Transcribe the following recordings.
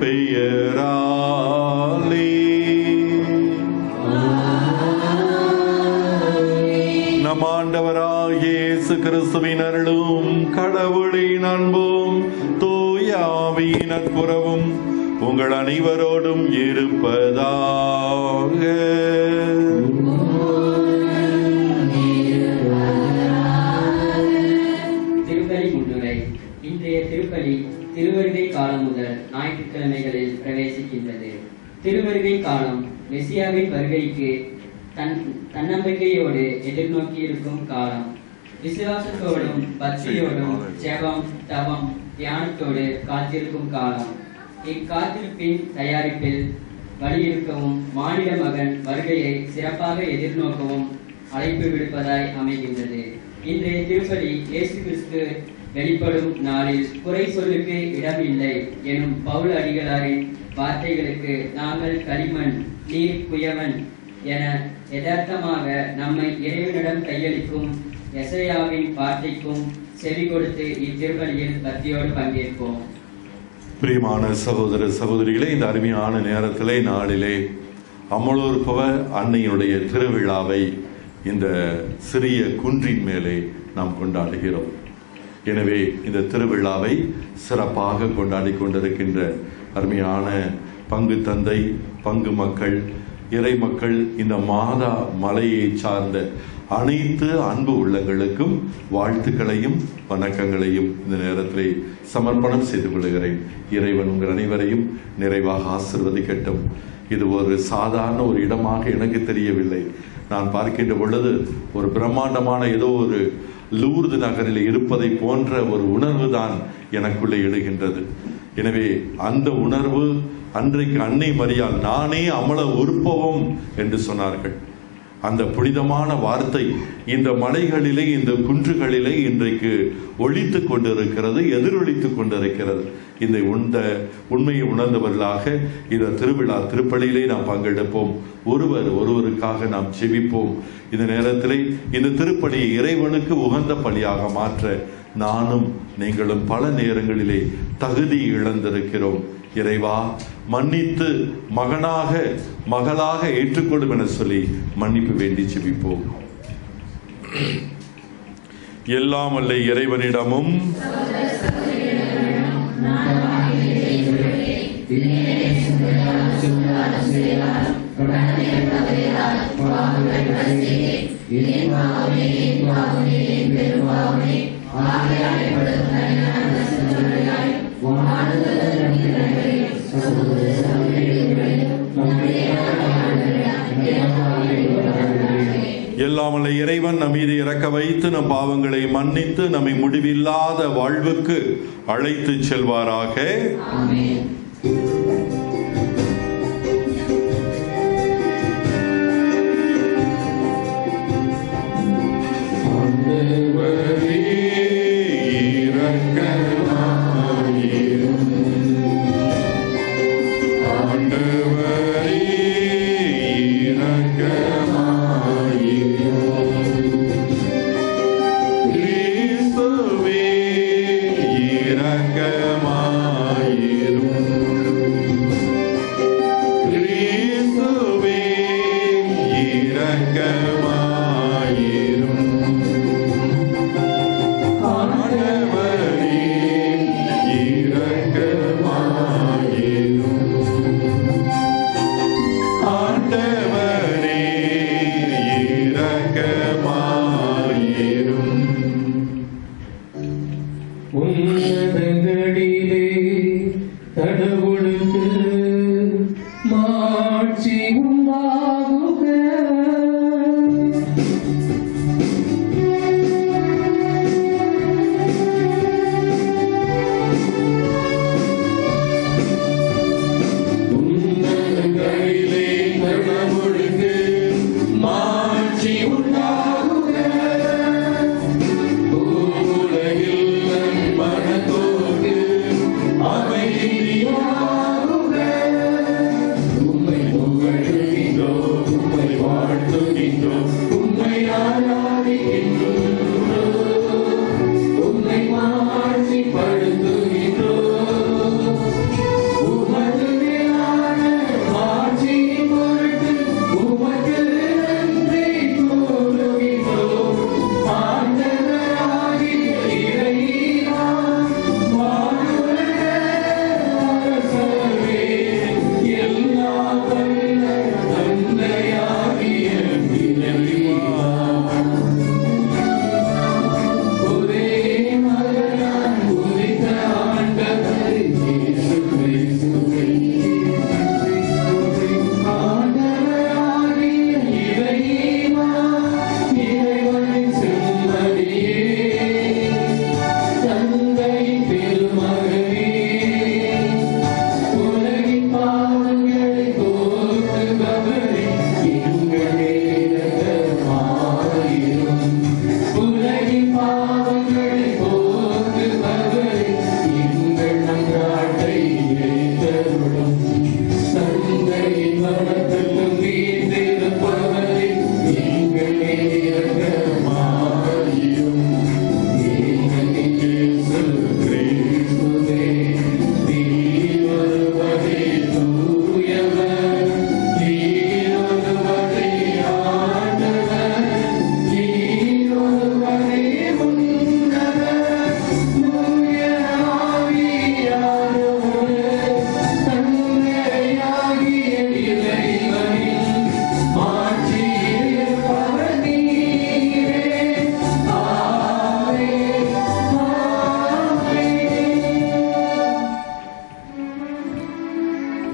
பெயராலே. நம் ஆண்டவராகிய இயேசு கிறிஸ்துவின் அருளும் கடவுளின் அன்பும் தூய ஆவியின் நட்புறவும் உங்கள் அனைவரோடும் இருப்பதாக. திருப்பலி முன்னுரை. இன்றைய திருப்பலி திருவருகை காலம் முதல் ஞாயிற்றுக்கிழமைகளில் பிரவேசிக்கின்றது. திருவருகை காலம் மெசியாவின் வருகைக்கு தன்னம்பிக்கையோடு எதிர்நோக்கியிருக்கும் காலம். விசுவாசத்தோடும் பக்தியோடும் ஜெபம், தவம், தியானத்தோடு காத்திருக்கும் காலம். இக்காத்திருப்பின் தயாரிப்பில் வலியுறுக்கவும் மானிட மகன் வருகையை சிறப்பாக எதிர்நோக்கவும் அழைப்பு விடுப்பதாய் அமைகின்றது. இன்றைய திருப்பலி இயேசு கிறிஸ்து வெளிப்படும் நாளில் குறை சொல்லுக்கு இடமில்லை எனும் பவுல் அடிகளாரின் வார்த்தைகளுக்கு நாங்கள் களிமண், நீர் குயவன் என யதார்த்தமாக நம்மை இறைவனிடம் கையளிக்கும் எசையாவின் வார்த்தைக்கும் செவி கொடுத்து இத்திருப்பலியில் பக்தியோடு பங்கேற்போம். பிரியமான சகோதர சகோதரிகளே, இந்த அருமையான நேரத்திலே நாளிலே அமலோற்பவ அன்னையினுடைய திருவிழாவை இந்த சிறிய குன்றின் மேலே நாம் கொண்டாடுகிறோம். எனவே இந்த திருவிழாவை சிறப்பாக கொண்டாடி கொண்டிருக்கின்ற அருமையான பங்கு தந்தை, பங்கு மக்கள், இறை மக்கள், இந்த மாதா மலையை சார்ந்த அனைத்து அன்பு உள்ளங்களுக்கும் வாழ்த்துக்களையும் வணக்கங்களையும் இந்த நேரத்திலே சமர்ப்பணம் செய்து கொள்கிறேன். இறைவன் உங்கள் அனைவரையும் நிறைவாக ஆசீர்வதிக்கட்டும். இது ஒரு சாதாரண ஒரு இடமாக எனக்கு தெரியவில்லை. நான் பார்க்கின்ற பொழுது ஒரு பிரம்மாண்டமான ஏதோ ஒரு லூர்து நகரில் இருப்பதை போன்ற ஒரு உணர்வு தான் எனக்குள்ளே எழுகின்றது. எனவே அந்த உணர்வு அன்றைக்கு அன்னை மரியாள் நானே அமல உற்பவம் என்று சொன்னார்கள். அந்த புனிதமான வார்த்தை இந்த மலைகளிலே, இந்த குன்றுகளிலே இன்றைக்கு ஒலித்து கொண்டிருக்கிறது, எதிரொலித்து கொண்டிருக்கிறது. இந்த உண்மையை உணர்ந்தவர்களாக இந்த திருவிழா திருப்பலியிலே நாம் பங்கெடுப்போம். ஒருவருக்காக நாம் செபிப்போம். இந்த நேரத்திலே இந்த திருப்பலியை இறைவனுக்கு உகந்த பலியாக மாற்ற நானும் நீங்களும் பல நேரங்களிலே தகுதி இழந்திருக்கிறோம். இறைவா, மன்னித்து மகனாக மகளாக ஏற்றுக்கொள்ளும் என சொல்லி மன்னிப்பு வேண்டி செபிப்போம். எல்லாம் வல்ல இறைவனிடமும் எல்லாமல்ல இறைவன் நம் மீது இறக்க வைத்து நம் பாவங்களை மன்னித்து நம்மை முடிவில்லாத வாழ்வுக்கு அழைத்து செல்வாராக. அமைதியாக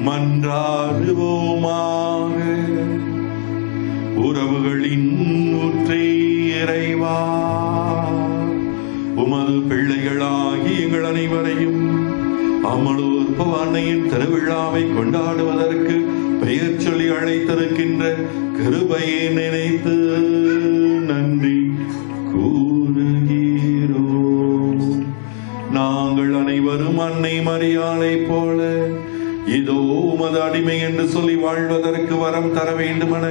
மன்றாடுவோமாக. உறவுகளின் ஊற்றே இறைவா, உமது பிள்ளைகளாகி எங்கள் அனைவரையும் அமலூர் பவானையின் திருவிழாவை கொண்டாடுவதற்கு பெயர் சொல்லி அழைத்திருக்கின்ற கிருபையை நினைத்து நன்றி கூறுகிறோம். நாங்கள் அனைவரும் அன்னை மரியாளை போல இதோ உமது அடிமை என்று சொல்லி வாழ்வதற்கு வரம் தர வேண்டுமென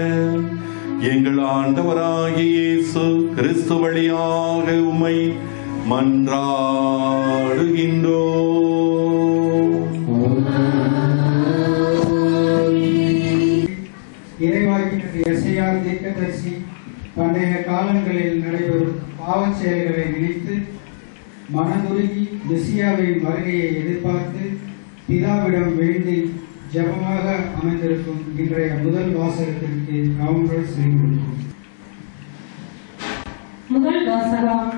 எங்கள் ஆண்டவராகிய இயேசு கிறிஸ்து வழியாக உம்மை மன்றாடுகின்றோம். இறைவாக்கினர் எசையா தீர்க்கதரிசி பண்டைய காலங்களில் நடைபெறும் பாவச் செயல்களை நினைத்து மனதுருகி மெசியாவின் வருகையை எதிர்பார்த்து பிதாவிடம் வேண்டி ஜெபமாக அமைந்திருக்கும் இன்றைய முதல் வாசகத்திற்கு நாங்கள் செய்கிறோம். முதல் வாசகம்.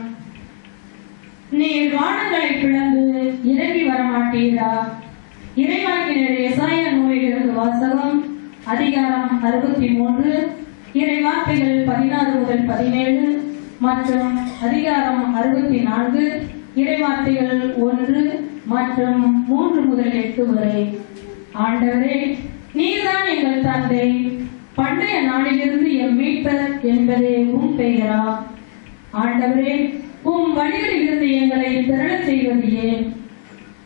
நீர் வானங்களை பிளந்து இறங்கி வரமாட்டீரா? இறைவாக்கினர் எசாயா நூலிலிருந்து வாசகம். அதிகாரம் 63, இறைவார்த்தைகள் 16 முதல் 17 மற்றும் அதிகாரம் 64, இறைவார்த்தைகள் 1 மற்றும் 3 முதல் 8 வரை. ஆண்டவரே, நீர்தான் எங்கள் தந்தை, பண்டைய நாளிலிருந்து எம் மீட்பர் என்பதே உம் பெயரா? ஆண்டவரே, உம் வழிகளில் இருந்து எங்களை திரளச் செய்வது ஏன்?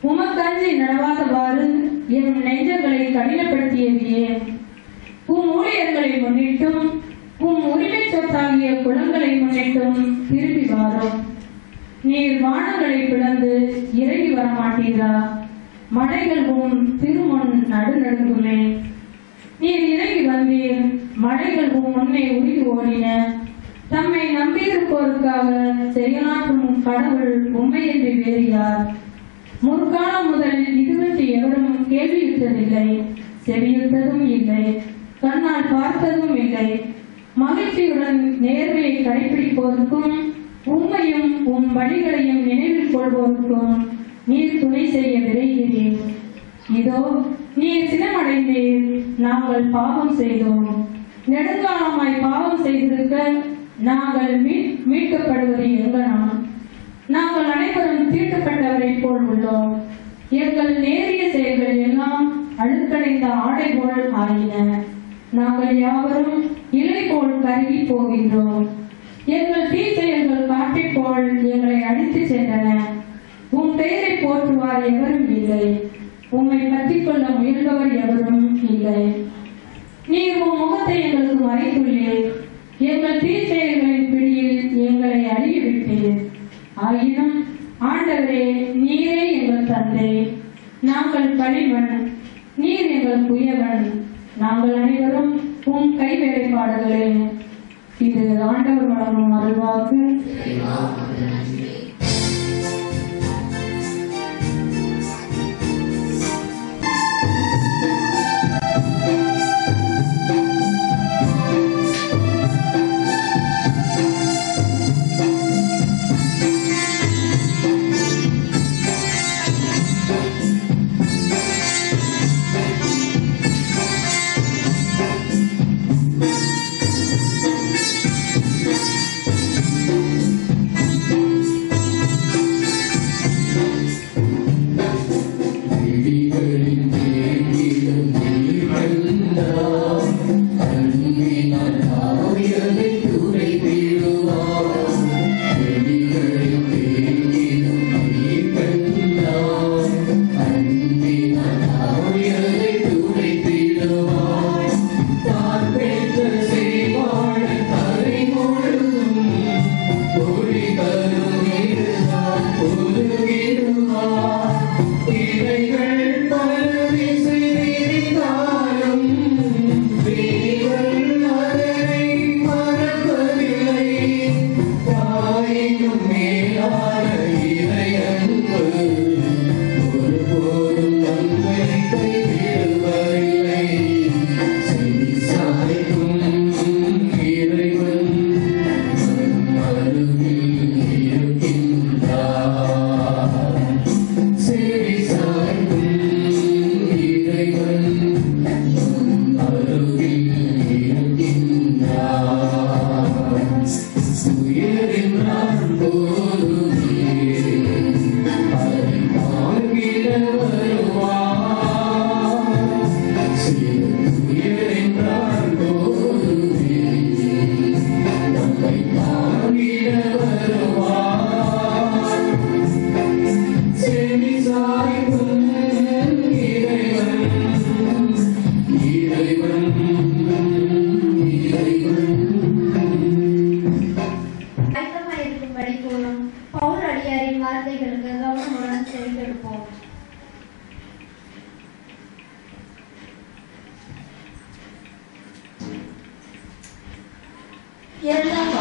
உமக்கஞ்சி நடவாதவாறு எம் நெஞ்சங்களை கடினப்படுத்தியது ஏன்? உம் ஊழியர்களை முன்னிட்டும் உம் உரிமை சொத்தாகிய குளங்களை முன்னிட்டும் திரும்பி வாரும். நீர் வானங்களை பிளந்து இறங்கி வரமாட்டீரா? மலைகள் உம் திருமுன் நடுநடுங்குமே. நீர் இறங்கி வந்தீர், மலைகள் உம் முன்னே உருகி ஓடின. தம்மை நம்பியிருப்போருக்காக செயலாற்றும் கடவுள் உண்மையின்றி வேறு யார்? முற்காலம் முதல் இதுவற்றி எவரும் கேள்வியுற்றதில்லை, செவியுற்றதும் இல்லை, கண்ணால் பார்த்ததும் இல்லை. மகிழ்ச்சியுடன் நேர்மையை கடைபிடிப்போருக்கும் உண்மையும் உம் வழிகளையும் நினைவில் கொள்வோருக்கும் நீர் துணை செய்ய விரைகிறேன். இதோ நீர் சினமடைந்தீர், நாங்கள் பாவம் செய்தோம். நெடுங்காலமாய் பாவம் செய்திருக்க நாங்கள் மீட்கப்படுவது எங்கனம்? நாங்கள் அனைவரும் தீட்டப்பட்டவரை போல் உள்ளோம். எங்கள் நேரிய செயல்கள் எல்லாம் அழுக்கடைந்த ஆடை போல் ஆயின. நாங்கள் யாவரும் இலை போல் கருகி போகின்றோம். எங்கள் தீச்செயல்கள் காற்றை போல் எங்களை அடித்து சென்றன. உம் பெயரை போற்றுவார் எவரும் இல்லை, உம்மை பற்றிக் கொள்ள முயல்பவர் எவரும் இல்லை. நீர் உம் முகத்தை எங்களுக்கு மறைத்துள்ளீர், எங்கள் தீச்செயல்களின் பிடியில் எங்களை அழியவிட்டீர். ஆயினும் ஆண்டவரே, நீரே எங்கள் தந்தை, நாங்கள் களிமண், நீர் எங்கள் குயவன். நாங்கள் அனைவரும் உம் கை வேலைப்பாடுகளே. இது ஆண்டவர் வழங்கும் அருள்வாக்கு.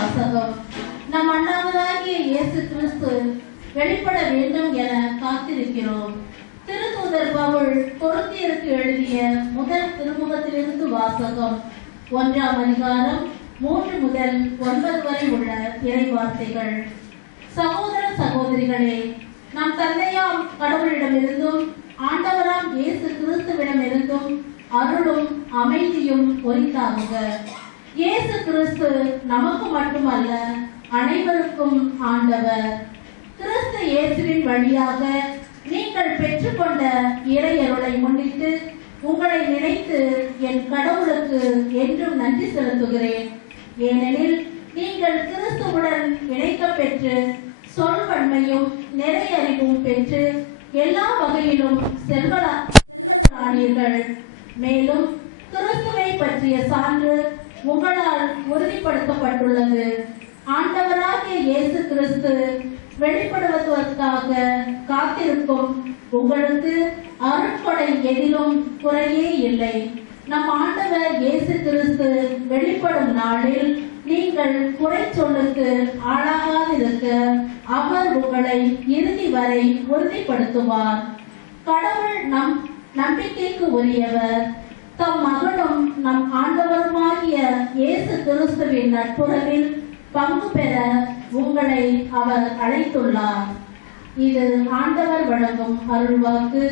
வாசகம். நம் அண்ணாவதாகிய இயேசு கிறிஸ்து வெளிப்பட வேண்டும் என காத்திருக்கிறோம். திருத்தூதர் பவுல் கொரிந்தியருக்கு எழுதிய முதல் திருமுகத்திலிருந்து வாசகம். 1ஆம் அதிகாரம் 3 முதல் 9 வரை உள்ள இறை வார்த்தைகள். சகோதர சகோதரிகளே, நம் தந்தையாம் கடவுளிடமிருந்தும் ஆண்டவராம் இயேசு கிறிஸ்துவிடமிருந்தும் அருளும் அமைதியும் உரித்தாகுக. இயேசு கிறிஸ்து நமக்கு மட்டுமல்ல, அனைவருக்கும் ஆண்டவர். கிறிஸ்து இயேசுவின் வழியாக நீங்கள் பெற்றுக்கொண்ட இறையருளை முன்னிட்டு உங்களை நினைத்து என் கடவுளுக்கு என்றும் நன்றி செலுத்துகிறேன். ஏனெனில் நீங்கள் கிறிஸ்துவுடன் இணைக்கப் பெற்று சொல்வன்மையும் நிறையறிவும் பெற்று எல்லா வகையிலும் செல்வரானீர்கள். மேலும் கிறிஸ்துவை பற்றிய சான்று உங்களால் உறுதிப்படுத்தப்பட்டுள்ளது. ஆண்டவராகிய இயேசு கிறிஸ்து வெளிப்படுவதற்காக காத்திருக்கும் உங்களுக்கு அருட்கொடை எதிலும் குறையே இல்லை. நம் ஆண்டவர் இயேசு கிறிஸ்து வெளிப்படும் நாளில் நீங்கள் குறை சொல்லுக்கு ஆளாகாதிருக்க அவர் உங்களை இறுதி வரை உறுதிப்படுத்துவார். கடவுள் நம் நம்பிக்கைக்கு உரியவர். தம் மகனும் நம் ஆண்டவருமாகிய இயேசு கிறிஸ்துவின் நட்புறவில் பங்கு பெற உங்களை அவர் அழைத்துள்ளார். இது ஆண்டவர் வழங்கும் அருள்வாக்கு.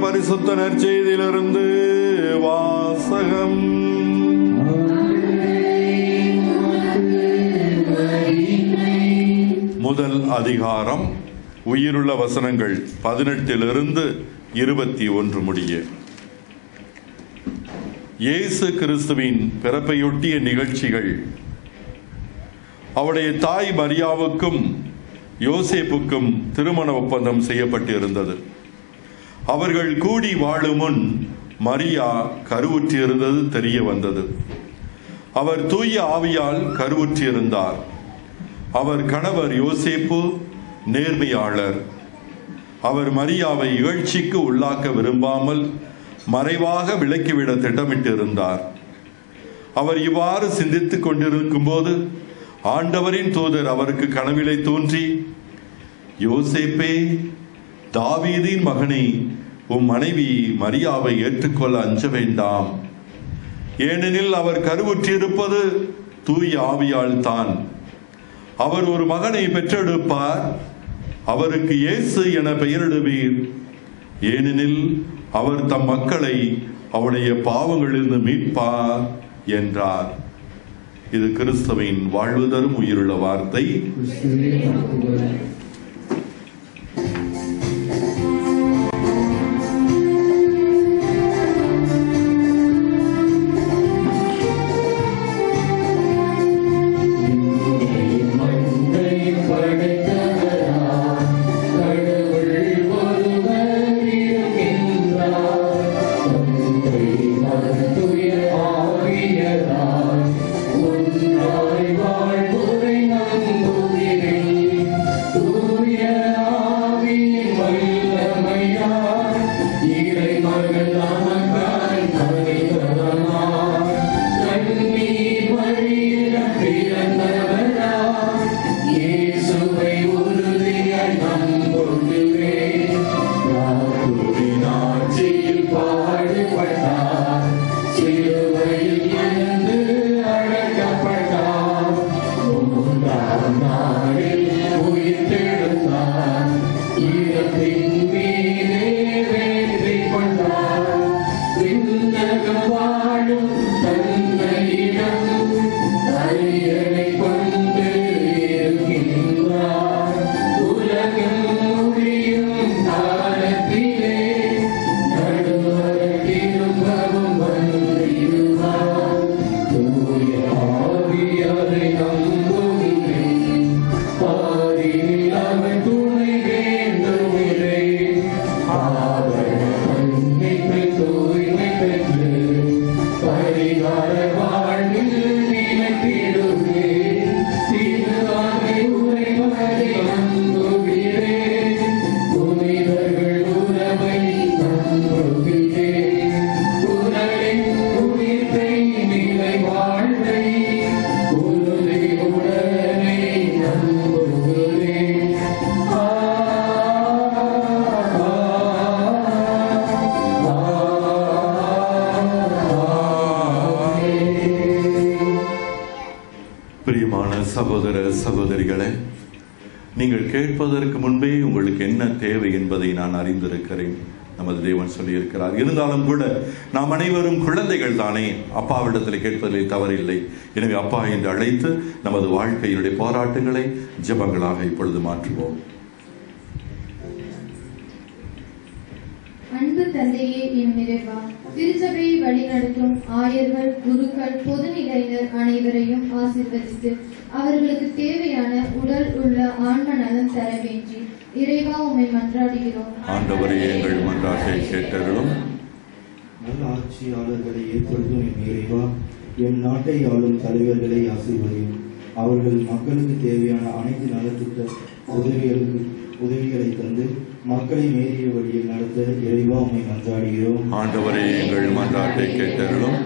பரிசுத்த நற்செய்தியிலிருந்து வாசகம். முதல் அதிகாரம் உயிருள்ள வசனங்கள் 18 21 முடிய. இயேசு கிறிஸ்துவின் பிறப்பையொட்டிய நிகழ்ச்சிகள் அவருடைய தாய் மரியாவுக்கும் யோசேப்புக்கும் திருமண ஒப்பந்தம் செய்யப்பட்டிருந்தது. அவர்கள் கூடி வாழும் முன் மரியா கருவுற்றிருந்தது தெரிய வந்தது. அவர் தூய ஆவியால் கருவுற்றிருந்தார். அவர் கணவர் யோசேப்பு நேர்மையாளர். அவர் மரியாவை இகழ்ச்சிக்கு உள்ளாக்க விரும்பாமல் மறைவாக விலக்கிவிட திட்டமிட்டிருந்தார். அவர் இவ்வாறு சிந்தித்துக் கொண்டிருக்கும் போது ஆண்டவரின் தூதர் அவருக்கு கனவிலே தோன்றி, யோசேப்பே, தாவீதின் மகனே, உம் மனைவி மரியாவை ஏற்றுக்கொள்ள அஞ்ச வேண்டாம். ஏனெனில் அவர் கருவுற்றிருப்பது தூய ஆவியால் தான். அவர் ஒரு மகனை பெற்றெடுப்பார். அவருக்கு இயேசு என பெயரிடுவீர். ஏனெனில் அவர் தம் மக்களை அவருடைய பாவங்களிலிருந்து மீட்பார் என்றார். இது கிறிஸ்துவின் வாழ்வு தரும் உயிருள்ள வார்த்தை. வாழ்வுரை நம்புகிறேன். தூய ஆவியே சகோதர சகோதரிகளே, நீங்கள் கேட்பதற்கு முன்பே உங்களுக்கு என்ன தேவை என்பதை நான் அறிந்திருக்கிறேன். நமது தேவன் சொல்லியிருக்கிறார். இருந்தாலும் கூட நாம் அனைவரும் குழந்தைகள் தானே, அப்பாவிடத்தில் கேட்பதில் தவறில்லை. எனவே அப்பா என்று அழைத்து நமது வாழ்க்கையினுடைய போராட்டங்களை ஜெபங்களாக இப்பொழுது மாற்றுவோம். அன்பு தந்தையே, என் நிறைவா, திருச்சபையை வழிநடத்தும் ஆயர்கள், குருக்கள், பொதுநிலையினர் அனைவரையும் ஆசீர்வதித்து அவர்களுக்கு தேவையான உடல் உள்ள ஆன்ம நலம் தர வேண்டி இறைவா உம்மை மன்றாடுகிறோம். ஆண்டவரே, எங்கள் மன்றாட்டை கேட்டருளும். நல்ல ஆட்சியாளர்களை ஏற்படுத்தும் என் இறைவா, என் நாட்டை ஆளும் தலைவர்களை ஆசீர்வதியும். அவர்கள் மக்களுக்கு தேவையான அனைத்து நலத்திட்ட உதவிகளை தந்து மக்களை நேரிய வழியில் நடத்த இறைவா உம்மை மன்றாடுகிறோம். ஆண்டவரே, எங்கள் மன்றாட்டை கேட்டருளும்.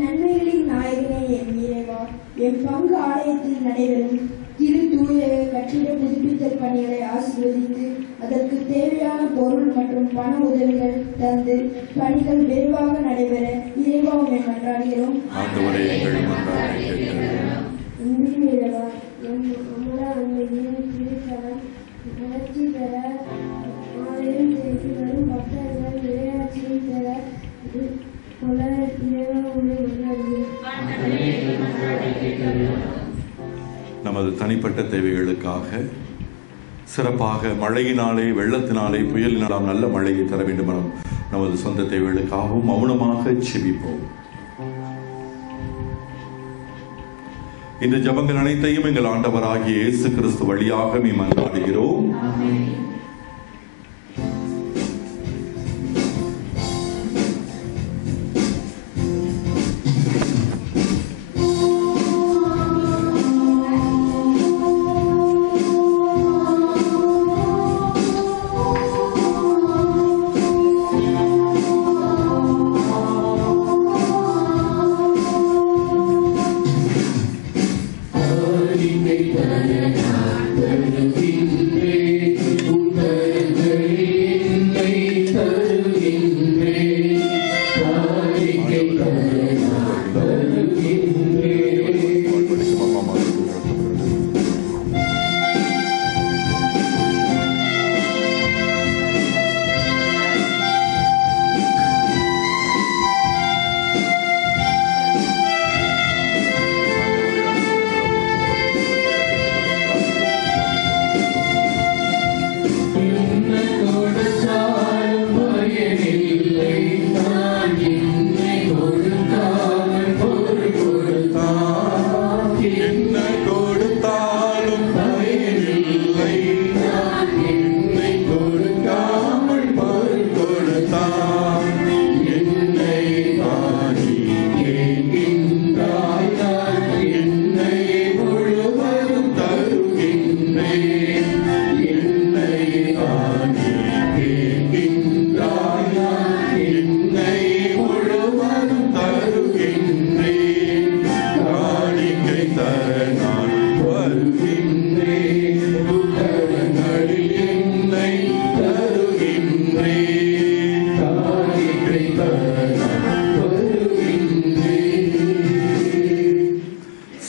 நன்மைகளின் நாயகனே என் இறைவா, என் பங்கு ஆலயத்தில் நடைபெறும் திரு தூய கட்டிட புதுப்பித்தல் பணிகளை ஆசீர்வதித்து அதற்கு தேவையான பொருள் மற்றும் பண உதவிகள் தந்து பணிகள் விரைவாக நடைபெற இறைவா உம்மை மன்றாடுகிறோம். ஆண்டவரே, எங்கள் மன்றாட்டை கேட்டருளும். அன்பின் இறைவா, என் அமல அன்னையின் திருத்தலம் வளர்ச்சி பெற ஆலயம் தேடி வரும் பக்தர்கள் இறையாட்சியை பெற இறைவா உம்மை மன்றாடுகிறோம். நமது தனிப்பட்ட தேவைகளுக்காக, சிறப்பாக மழையினாலே, வெள்ளத்தினாலே, புயலினால் நல்ல மழையை தர வேண்டும் எனும் நமது சொந்த தேவைகளுக்காகவும் மௌனமாக செபிப்போம். இந்த ஜெபங்கள் அனைத்தையும் எங்கள் ஆண்டவராகிய இயேசு கிறிஸ்து வழியாக மன்றாடுகிறோம்.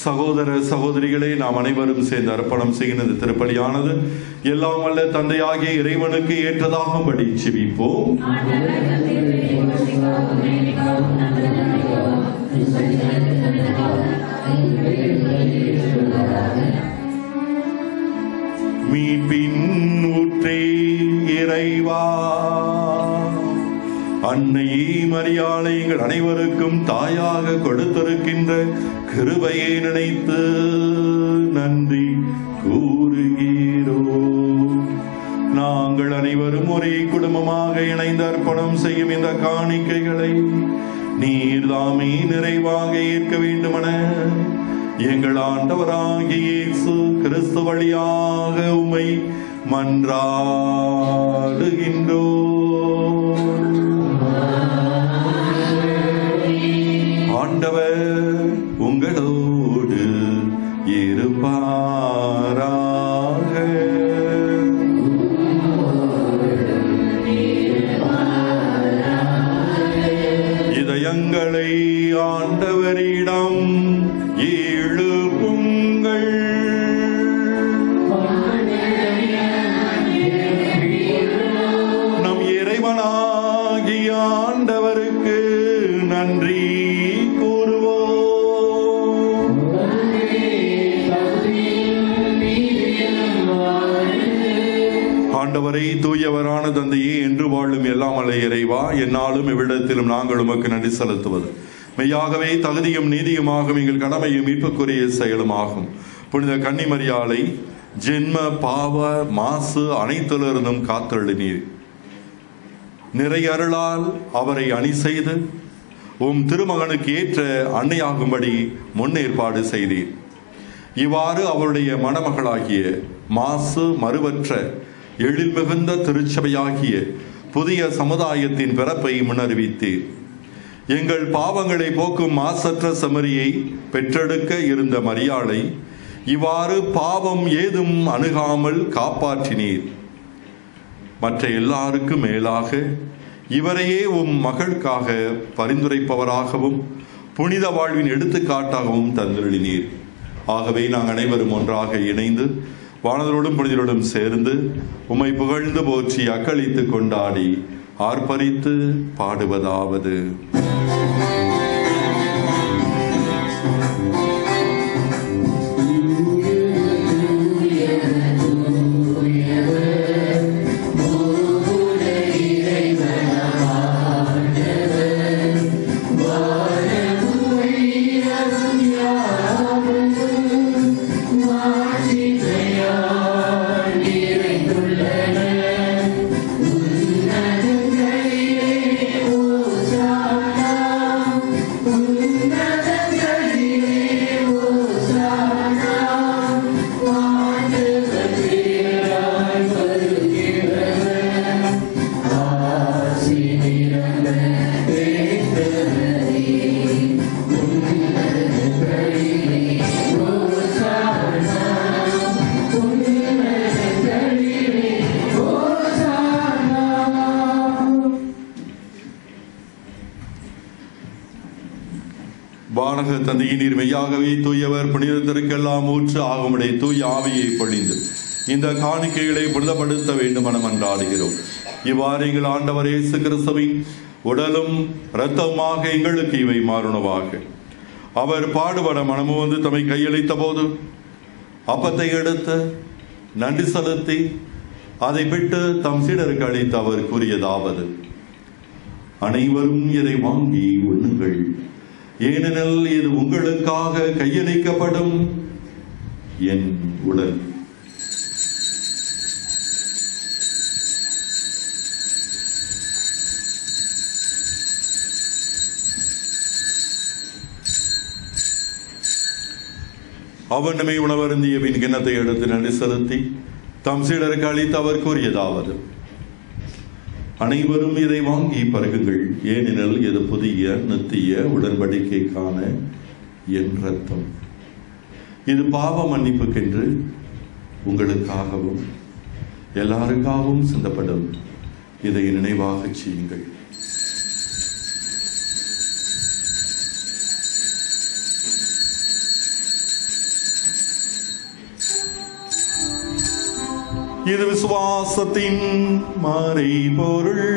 சகோதர சகோதரிகளே, நாம் அனைவரும் சேர்ந்து அர்ப்பணம் செய்கிற இந்த திருப்பலியானது எல்லாம் வல்ல தந்தையாகிய இறைவனுக்கு ஏற்றதாகும்படி செபிப்போம். மீட்பின் ஊற்றே இறைவா, அன்னையே மரியாளை எங்கள் அனைவருக்கும் தாயாக கொடுத்திருக்கின்ற கிருபையை நினைத்து நன்றி கூறுகிறோம். நாங்கள் அனைவரும் ஒரே குடும்பமாக இணைந்து அர்ப்பணம் செய்யும் இந்த காணிக்கைகளை நீர்தாமே நிறைவாக ஏற்க வேண்டுமென எங்கள் ஆண்டவராகிய இயேசு கிறிஸ்து வழியாக உம்மை மன்றாடுகின்றோம். ஆண்டவர் உங்களோடு இருப்பாராக. இதயங்களை ஆண்டவரிடம் எழுப்புங்கள். தூயவரான தந்தையே, என்று வாழும் எல்லாம் அல்ல இறைவா, என்னாலும் இவ்விடத்திலும் நாங்கள் உமக்கு நன்றி செலுத்துவது மெய்யாகவே தகுதியும் நீதியுமாகும், எங்கள் கடமையும் மீட்புக்குரிய செயலுமாகும். புனித கன்னிமரியாளை ஜென்ம பாவ மாசு அனைத்திலிருந்தும் காத்தருளினீர். நிறை அருளால் அவரை அணி செய்து உம் திருமகனுக்கு ஏற்ற அன்னையாகும்படி முன்னேற்பாடு செய்தீர். இவ்வாறு அவருடைய மணமகளாகிய மாசு மறுவற்ற எழில் மிகுந்த திருச்சபையாகிய புதிய சமுதாயத்தின் பிறப்பை முன்னறிவித்தீர். எங்கள் பாவங்களை போக்கும் மாசற்ற செம்மறியை பெற்றெடுக்க இருந்த மரியாளை இவ்வாறு பாவம் ஏதும் அணுகாமல் காப்பாற்றினீர். மற்ற எல்லாருக்கும் மேலாக இவரையே உம் மகளுக்காக பரிந்துரைப்பவராகவும் புனித வாழ்வின் எடுத்துக்காட்டாகவும் தந்தருளினீர். ஆகவே நாங்கள் அனைவரும் ஒன்றாக இணைந்து வானதரோடும் புனிதரோடும் சேர்ந்து உம்மை புகழ்ந்து போற்றி அக்களித்து கொண்டாடி ஆர்ப்பரித்து பாடுவதாவது: வானக தந்தையே, நீர் மெய்யாகவே தூயவர், புனிதத்திற்கெல்லாம் ஊற்று ஆகுமுடைய தூய ஆவியை பொழிந்து இந்த காணிக்கைகளை புனிதப்படுத்த வேண்டும் என மன்றாடுகிறோம். இவ்வாறு எங்கள் ஆண்டவர் இயேசு கிறிஸ்துவின் உடலும் இரத்தமாக எங்களுக்கு இவை மாறுணவாக. அவர் பாடுபட மனமு வந்து தம்மை கையளித்த போது அப்பத்தை எடுத்து நன்றி செலுத்தி அதை விட்டு தம் சீடருக்கு அளித்து அவர் கூறியதாவது: அனைவரும் இதை வாங்கி உண்ணுங்கள், ஏனெனில் இது உங்களுக்காக கையளிக்கப்படும் என் உடல். அவனமே உணவருந்திய பின் கிண்ணத்தை எடுத்து நன்றி செலுத்தி தம் சீடருக்கு அளித்து அவர் கூறியதாவது: அனைவரும் இதை வாங்கி பருகுங்கள், ஏனெனில் இது புதிய நித்திய உடன்படிக்கைக்கான என் இரத்தம். இது பாவ மன்னிப்புக்கென்று உங்களுக்காகவும் எல்லாருக்காகவும் சிந்தப்படும். இதை நினைவாக செய்யுங்கள். இது விசுவாசத்தின் மறைபொருள்.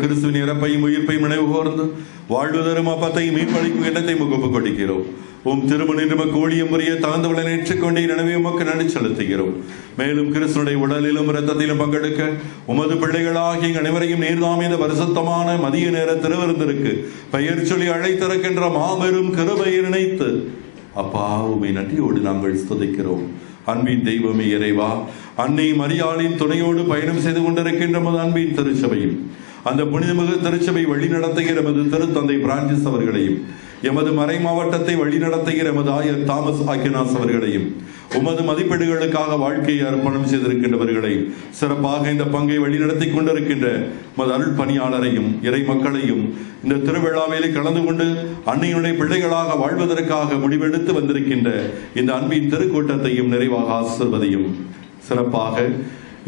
கிறிஸ்துவின் இறப்பையும் உயிர்ப்பையும் நினைவு கூர்ந்து வாழ்வு தரும் அப்பத்தையும் மீன்பளிக்கும் எண்ணத்தை முகப்பு கொடுக்கிறோம். உம் திருமணம் நமக்கு ஊழியம் புரிய தகுந்தவளை ஏற்றுக்கொண்டே எனவே உமக்கு நன்றி செலுத்துகிறோம். மேலும் கிறிஸ்துனுடைய உடலிலும் இரத்தத்திலும் பங்கெடுக்க உமது பிள்ளைகளாகிய அனைவரையும் நீர்தாம் இந்த பரிசுத்தமான மதிய நேர திருவிருந்திற்கு பெயர் சொல்லி அழைத்திருக்கின்ற மாபெரும் கிருபையை நினைத்து அப்பா உம்மை நன்றியோடு நாங்கள் ஸ்துதிக்கிறோம். அன்பின் தெய்வமே இறைவா, அன்னை மரியாளின் துணையோடு பயணம் செய்து கொண்டிருக்கின்ற அன்பின் திருச்சபையும் அந்த புனிதமிகு திருச்சபை வழி நடத்துகிற திருத்தந்தை பிரான்சிஸ் அவர்களையும் எமது மறை மாவட்டத்தை வழிநடத்துகிற எமது ஆயர் தாமஸ் ஆக்கினாஸ் அவர்களையும், உமது மதிப்பீடுகளுக்காக வாழ்க்கையை அர்ப்பணம் செய்திருக்கின்றவர்களையும், சிறப்பாக இந்த பங்கை வழிநடத்தி கொண்டிருக்கின்ற மது அருள் பணியாளரையும் இறை மக்களையும், இந்த திருவிழாவிலே கலந்து கொண்டு அன்னையுடைய பிள்ளைகளாக வாழ்வதற்காக முடிவெடுத்து வந்திருக்கின்ற இந்த அன்பின் திருக்கூட்டத்தையும் நிறைவாக ஆசிர்வதியும். சிறப்பாக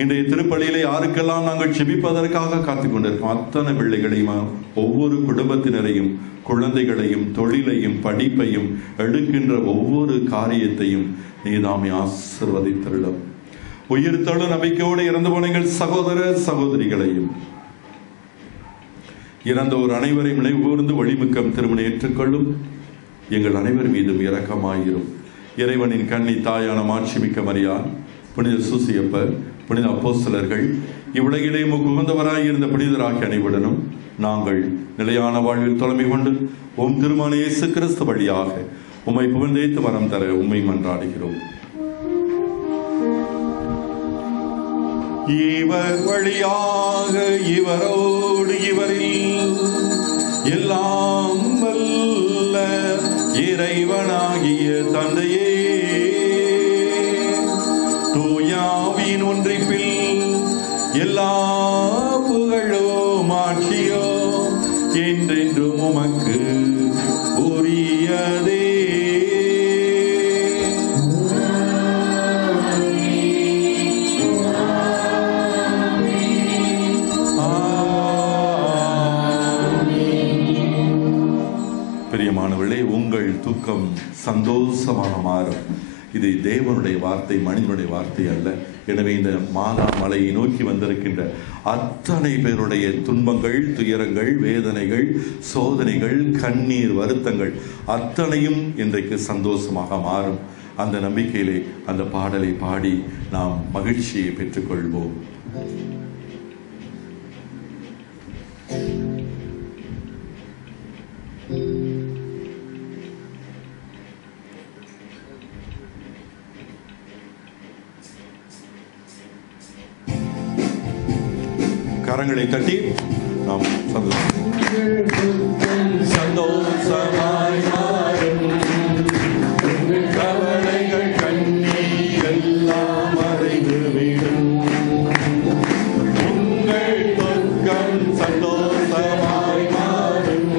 இன்றைய திருப்பலியிலே யாருக்கெல்லாம் நாங்கள் செபிப்பதற்காக காத்துக் கொண்டிருக்கோம் அத்தனை பிள்ளைகளையும், ஒவ்வொரு குடும்பத்தினரையும், குழந்தைகளையும், தொழிலையும், படிப்பையும், எடுக்கின்ற ஒவ்வொரு காரியத்தையும் நீதாமே ஆசிர்வதித்தருளும். உயிர்த்தெழு நம்பிக்கையோடு இறந்து போன எங்கள் சகோதர சகோதரிகளையும், இறந்தோர் அனைவரையும் நினைவு கூர்ந்து வழிமிக்கம் திருமணம் ஏற்றுக்கொள்ளும். எங்கள் அனைவர் மீதும் இரக்கமாயிரும். இறைவனின் கன்னி தாயான மாட்சிமிக்க மரியாள், புனித சூசியப்பர், புனித அப்போஸ்தலர்கள், இவ்வுலகிலே உகந்தவராய் இருந்த புனிதராகிய அனைவருடனும் நாங்கள் நிலையான வாழ்வில் தலைமை கொண்டு உம் திருமகன் இயேசு கிறிஸ்து வழியாக உம்மை புகழ்ந்தேத்து வரம் தர உம்மை மன்றாடுகிறோம். இவர் வழியாக இவரோடு இவரில் எல்லாம் வல்ல இறைவனாகிய தந்தையே, தூயாவின் ஒன்றிப்பில் எல்லா புகழும் ஆட்சியோ என்றென்றும் உமக்கு உரியதே. பிரியமானவர்களே, உங்கள் துக்கம் சந்தோஷமாக மாறும். இது தேவனுடைய வார்த்தை, மனிதனுடைய வார்த்தை அல்ல. எனவே இந்த மாதா மலையை நோக்கி வந்திருக்கின்ற அத்தனை பேருடைய துன்பங்கள், துயரங்கள், வேதனைகள், சோதனைகள், கண்ணீர், வருத்தங்கள் அத்தனையும் இன்றைக்கு சந்தோஷமாக மாறும். அந்த நம்பிக்கையிலே அந்த பாடலை பாடி நாம் மகிழ்ச்சியை பெற்றுக்கொள்வோம். கரங்களை தட்டி நாம் சந்தோஷமாய் மாறும். கவலைகள் கண்ணீர் எல்லாம் மறைந்து விடும். உங்கள் துக்கம் சந்தோஷமாய் மாறும்.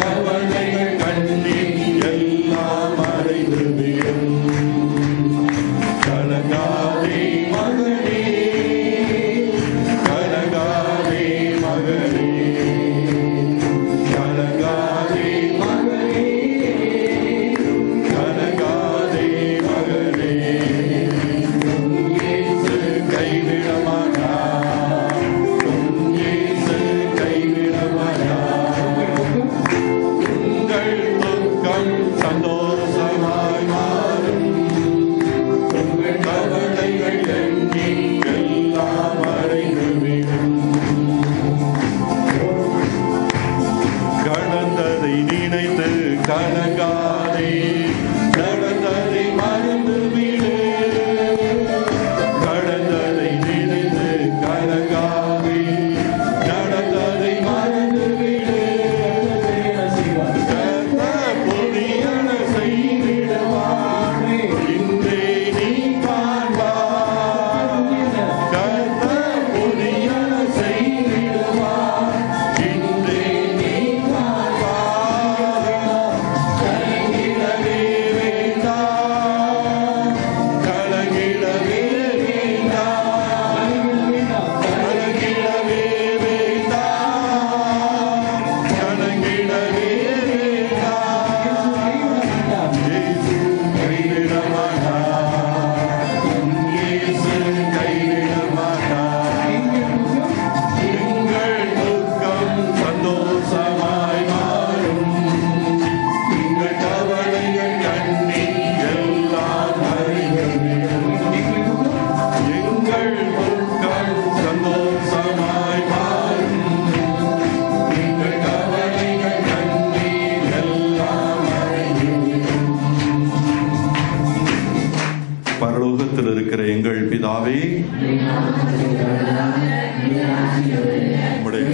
கவலைகள் கண்ணீர் எல்லாம் மறைந்து விடும். கலங்காதே மகனே, பிதாவே, உம்முடைய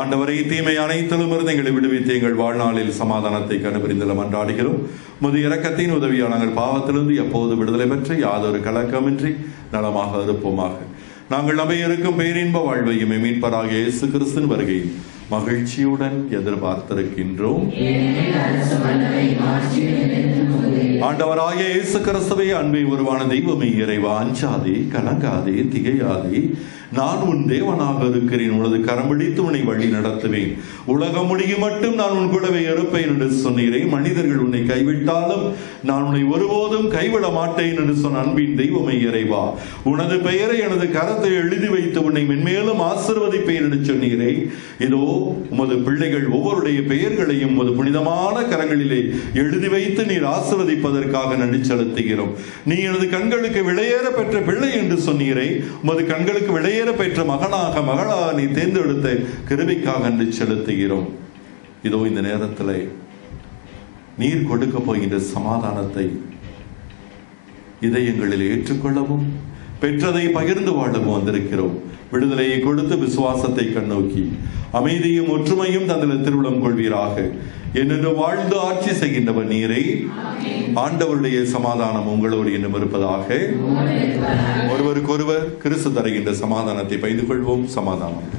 ஆண்டவரை தீமை அனைத்திலும் இருந்து எங்களை விடுவித்து எங்கள் வாழ்நாளில் சமாதானத்தை கண்டுபிடிந்துள்ள மன்றாடுகிறோம். முது இரக்கத்தின் உதவியால் நாங்கள் பாவத்திலிருந்து எப்போது விடுதலை பெற்று யாதொரு கலக்கமின்றி நலமாக இருப்போமாக. நாங்கள் நம்பியிருக்கும் பேரின்ப வாழ்வையும் மீட்பராக இயேசு கிறிஸ்துவின் வருகையில் மகிழ்ச்சியுடன் எதிர்பார்த்திருக்கின்றோம். ஆண்டவராகிய இயேசு கிறிஸ்துவே, அன்பை உருவான தெய்வமே, இறைவா, அஞ்சாதே, கலங்காதே, திகையாதே. நான் உன் தேவனாக இருக்கிறேன். உனது கரம் பிடித்து உன்னை வழி நடத்துவேன். உலகம் முடியும் மட்டும் நான் உன் கூடவே இருப்பேன் என்று சொன்னீரே. மனிதர்கள் உன்னை கைவிட்டாலும் நான் உன்னை ஒருபோதும் கைவிட மாட்டேன் என்று சொன்ன அன்பின் தெய்வமே, இறைவா, உனது பெயரை எனது கரத்தை எழுதி வைத்து உன்னை மென்மேலும் ஆசீர்வதிப்பேன் என்று சொன்னீரே. இதோ உமது பிள்ளைகள் ஒவ்வொருடைய பெயர்களையும் உமது புனிதமான கரங்களிலே எழுதி வைத்து நீர் ஆசீர்வதிப்பதற்காக நன்றி செலுத்துகிறோம். நீ எனது கண்களுக்கு விலையேற பெற்ற பிள்ளை என்று சொன்னீரே. உமது கண்களுக்கு விலையேற பெற்ற மகனாக மகளாக நீ தேர்ந்தெடுத்த கிருபைக்காக நன்றி செலுத்துகிறோம். இதோ இந்த நேரத்தில் நீர் கொடுக்க போகின்ற சமாதானத்தை இதயங்களில் ஏற்றுக்கொள்ளவும் பெற்றதை பகிர்ந்து வாழவும் வந்திருக்கிறோம். விடுதலையை கொடுத்து விசுவாசத்தை கண்ணோக்கி அமைதியும் ஒற்றுமையும் தந்தல திருவுளம் கொள்வீராக. என்று வாழ்ந்து ஆட்சி செய்கின்றவர் நீரை. ஆண்டவருடைய சமாதானம் உங்களோடு என்னும் இருப்பதாக. ஒருவருக்கொருவர் கிறிஸ்து தருகின்ற சமாதானத்தை பகிர்ந்து கொள்வோம். சமாதானம்.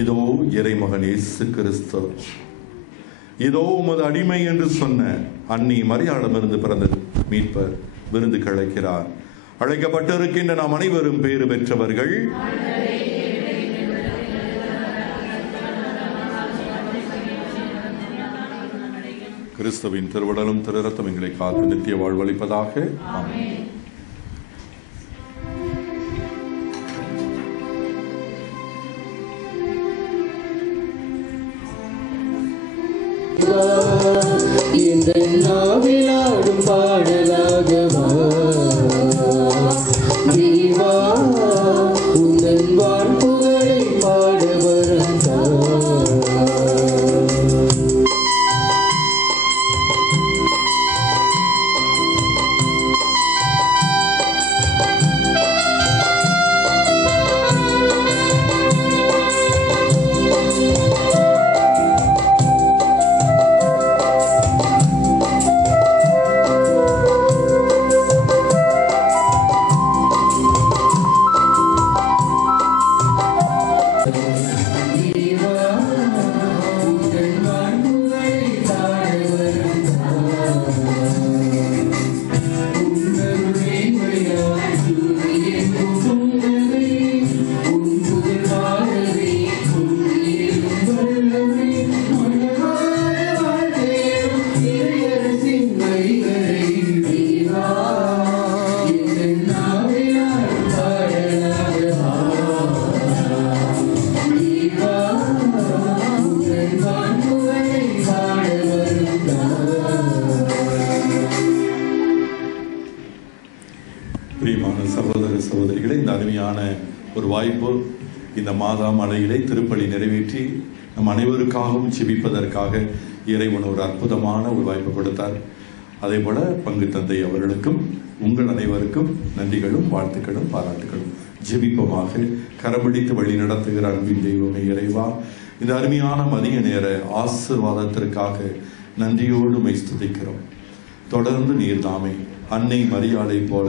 இதோ இறைமகன் இயேசு கிறிஸ்து, இதோ உமது அடிமை என்று சொன்ன அன்னி மரியாளிடமிருந்து பிறந்த மீட்பர் விருந்து கழைக்கிறார். அழைக்கப்பட்டிருக்கின்ற நாம் அனைவரும் பேறு பெற்றவர்கள். கிறிஸ்துவின் திருவுடலும் திரு இரத்தம் எங்களை காத்து நித்திய வாழ்வளிப்பதாக. ஆமென். இந்த நாவிலாடும் பாடலாகவா தேவா, உந்தன் வாழ்ப்புகளை பாட வரந்தா. சகோதரிகளே, இந்த அருமையான ஒரு வாய்ப்பு இந்த மாதா மலையிலே திருப்பலி நிறைவேற்றி நம் அனைவருக்காகவும் ஜெபிப்பதற்காக இறைவன் ஒரு அற்புதமான ஒரு வாய்ப்பு கொடுத்தார். அதே போல பங்கு தந்தை அவர்களுக்கும் உங்கள் அனைவருக்கும் நன்றிகளும் வாழ்த்துக்களும் பாராட்டுகளும். ஜெபிப்போமாக. கரம்பிடித்து வழி நடத்துகிற அன்பின் தெய்வமே இறைவா, இந்த அருமையான மதிய நேர ஆசீர்வாதத்திற்காக நன்றியோடு உம்மை ஸ்துதிக்கிறோம். தொடர்ந்து நீர்தாமே அன்னை மரியாதை போல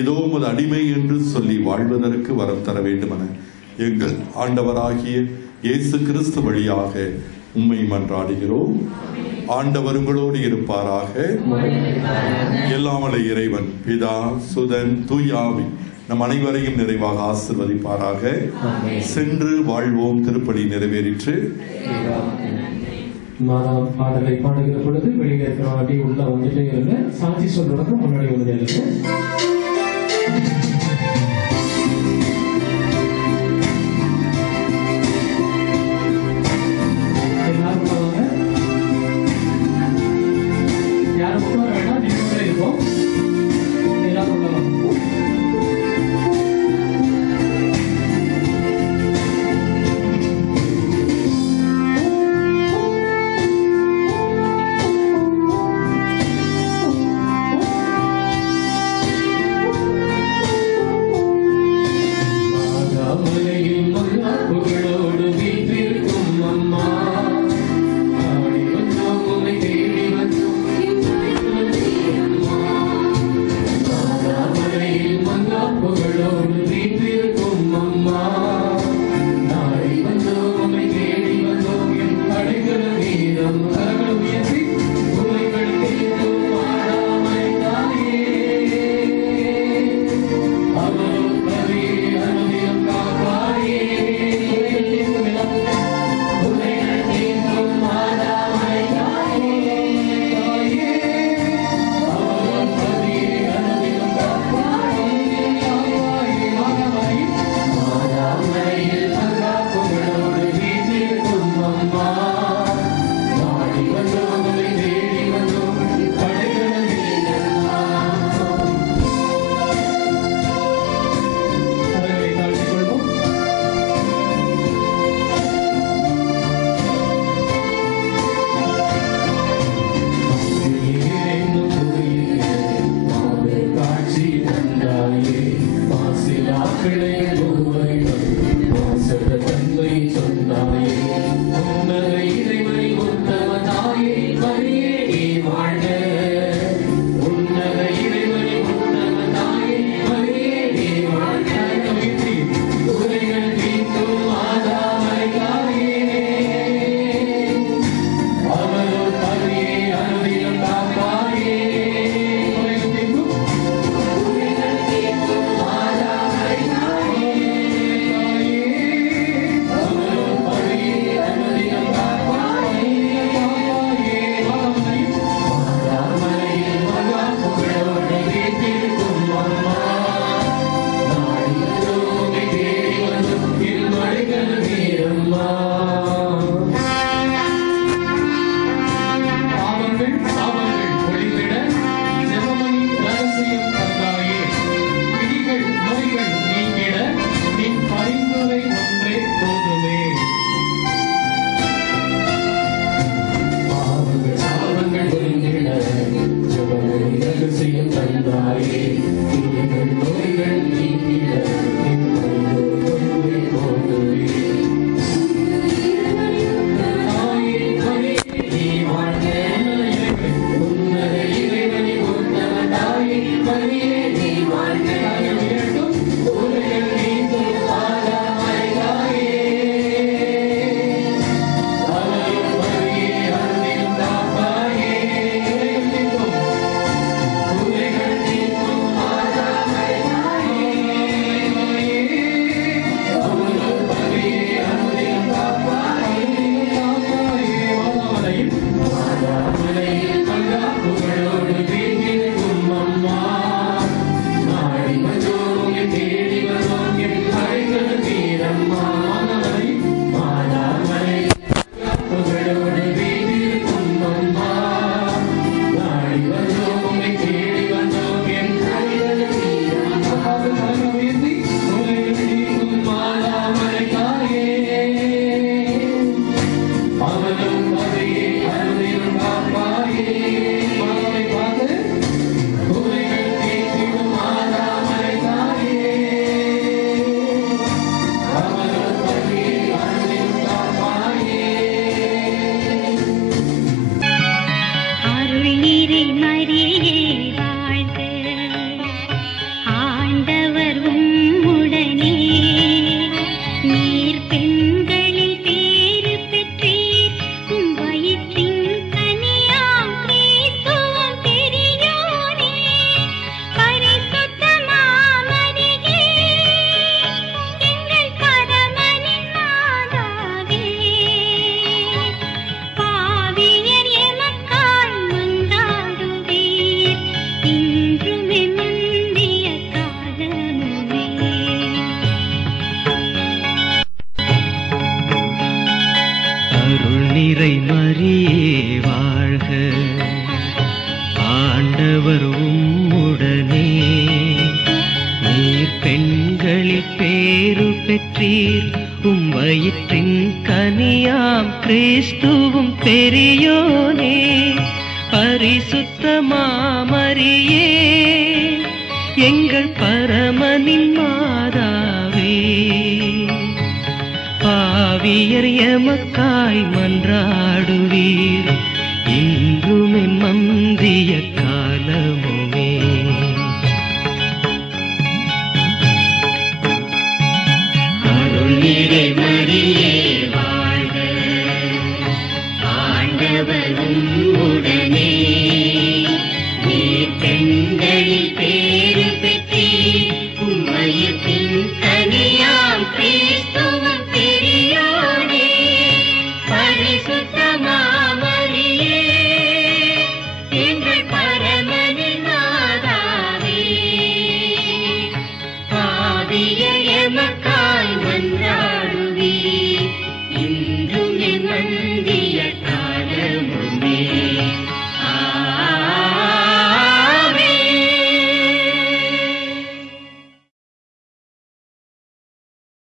ஏதோ உமது அடிமை என்று சொல்லி வாழ்வதற்கு வரம் தர வேண்டுமென எங்கள் ஆண்டவராகிய இயேசு கிறிஸ்து வழியாக உம்மை மன்றாடுகிறோம். ஆண்டவர் உங்களோடு இருப்பாராக. எல்லாம் வல்ல இறைவன் பிதா சுதன் தூயாவி நம் அனைவரையும் நிறைவாக ஆசிர்வதிப்பாராக. சென்று வாழ்வோம். திருப்பலி நிறைவேறிற்று. பாடலை பாடுகிற பொழுது வெளியில இருக்கிற உள்ள வந்துட்டே இருங்க. சாட்சி சொல்றதுக்கு முன்னாடி வந்துட்டே இருங்க. யாரும் உட்கார வேண்டாம், நீங்களே இருக்கோம். எல்லாரும் உள்ள வாங்க. பெற்றீர் உம் வயிற்றின் கனியாம் கிறிஸ்துவும் பெரியோனே பரிசுத்தமாமரியே எங்கள் பரமனின் மாதாவே பாவியர் எமக்காய் மன்றாடுவீர் இன்றுமே மந்திய காலமுமே அருள் நிறை மரியே வாழ்க ஆண்டவரும் உடனே நீ பெண்களில் பேறு பெற்றீர் உம் வயிற்றின் கனியாம் கிறிஸ்துவும் பெரியோனே பரிசுத்தமாமரியே எங்கள் பரமனின் மாதாவே பாவியர் எமக்காய் மன்றாடுவீர் இன்றும் என் மந்தி